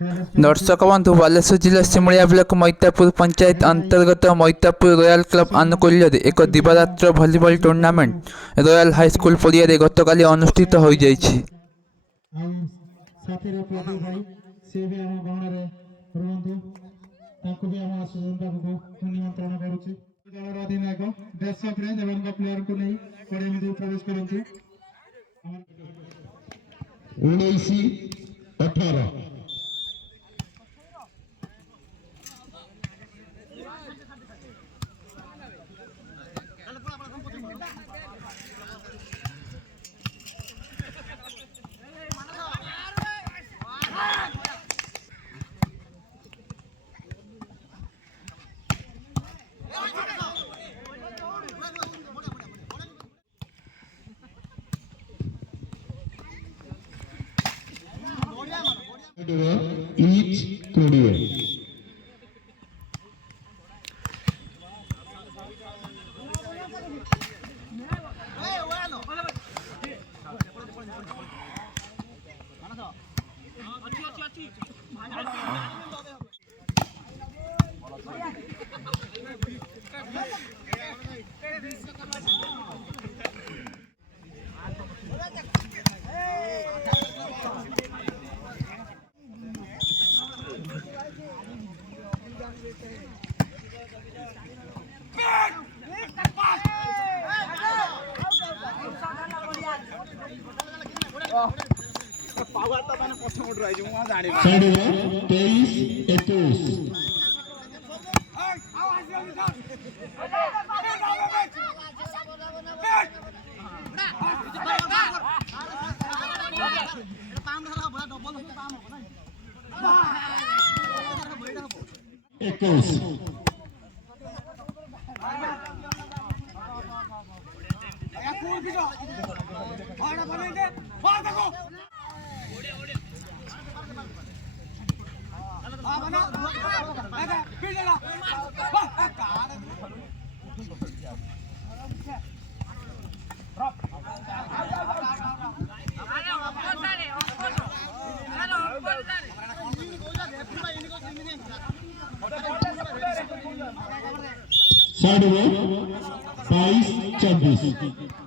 दर्शक बंधु बालेश्वर जिला सिमुलिया ब्लॉक मैतापुर पंचायत अंतर्गत मैतापुर रॉयल क्लब आनुकूल्य एक दिवारात्र volleyball tournament royal high school पड़िया गतकाली अनुष्ठित हो जाइछि। each courier. Side away, 22-26.